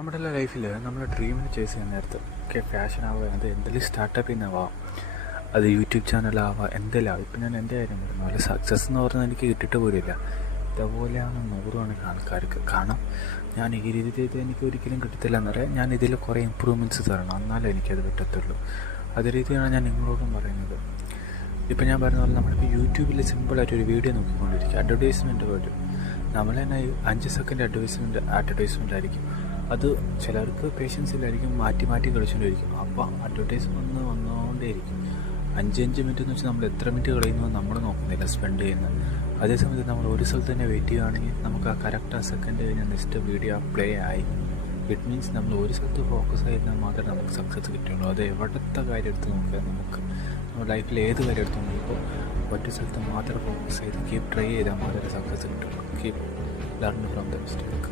നമ്മുടെ ലൈഫിൽ നമ്മൾ ഡ്രീമിന് ചേസ് ചെയ്യുന്ന നേരത്ത് ഫാഷൻ ആവുക, അത് എന്തെങ്കിലും സ്റ്റാർട്ടപ്പിൽ നിന്നാവാം, അത് യൂട്യൂബ് ചാനലാവാം, എന്തെല്ലാം. ഇപ്പം ഞാൻ എൻ്റെ കാര്യം പറഞ്ഞു, നല്ല സക്സസ് എന്ന് പറഞ്ഞാൽ എനിക്ക് കിട്ടിയിട്ട് പോലില്ല. ഇതേപോലെയാണ് 100 കണക്കിന് ആൾക്കാർക്ക്. കാരണം ഞാൻ ഈ രീതി ചെയ്ത് എനിക്ക് ഒരിക്കലും കിട്ടത്തില്ല എന്നറിയാം. ഞാൻ ഇതിൽ കുറേ ഇമ്പ്രൂവ്മെൻറ്റ്സ് തരണം, എന്നാലേ എനിക്കത് പറ്റത്തുള്ളൂ. അതേ രീതിയാണ് ഞാൻ നിങ്ങളോടും പറയുന്നത്. ഇപ്പം ഞാൻ പറഞ്ഞ പോലെ നമ്മളിപ്പോൾ യൂട്യൂബിൽ സിമ്പിളായിട്ടൊരു വീഡിയോ നോക്കിക്കൊണ്ടിരിക്കുക, അഡ്വർടൈസ്മെൻറ്റ് വരും. നമ്മൾ തന്നെ 5 സെക്കൻഡ് അഡ്വർടൈസ്മെൻ്റ് ആയിരിക്കും. അത് ചിലർക്ക് പേഷ്യൻസ് ഇല്ലായിരിക്കും, മാറ്റി കളിച്ചുകൊണ്ടിരിക്കും. അപ്പോൾ അഡ്വർടൈസ്മെൻറ്റ് വന്നുകൊണ്ടേയിരിക്കും. 5 മിനിറ്റ് എന്ന് വെച്ചാൽ നമ്മൾ എത്ര മിനിറ്റ് കളയുന്നു നമ്മൾ നോക്കുന്നില്ല സ്പെൻഡ് ചെയ്യുന്നത്. അതേസമയത്ത് നമ്മൾ ഒരു സ്ഥലത്ത് തന്നെ വെയിറ്റ് ചെയ്യുകയാണെങ്കിൽ നമുക്ക് ആ കറക്റ്റ് ആ സെക്കൻഡ് കഴിഞ്ഞാൽ നെക്സ്റ്റ് വീഡിയോ പ്ലേ ആയി. ഇറ്റ് മീൻസ് നമ്മൾ ഒരു സ്ഥലത്ത് ഫോക്കസ് ആയിരുന്നാൽ മാത്രമേ നമുക്ക് സക്സസ് കിട്ടുള്ളൂ. അത് എവിടത്തെ കാര്യം എടുത്ത് നോക്കിയാൽ നമുക്ക് നമ്മുടെ ലൈഫിൽ ഏത് കാര്യം എടുത്ത് നോക്കിയപ്പോൾ ഒറ്റ സ്ഥലത്ത് മാത്രം ഫോക്കസ് ചെയ്ത് കീപ് ട്രൈ ചെയ്താൽ മാത്രമേ സക്സസ് കിട്ടുള്ളൂ. Keep learn from the mistake.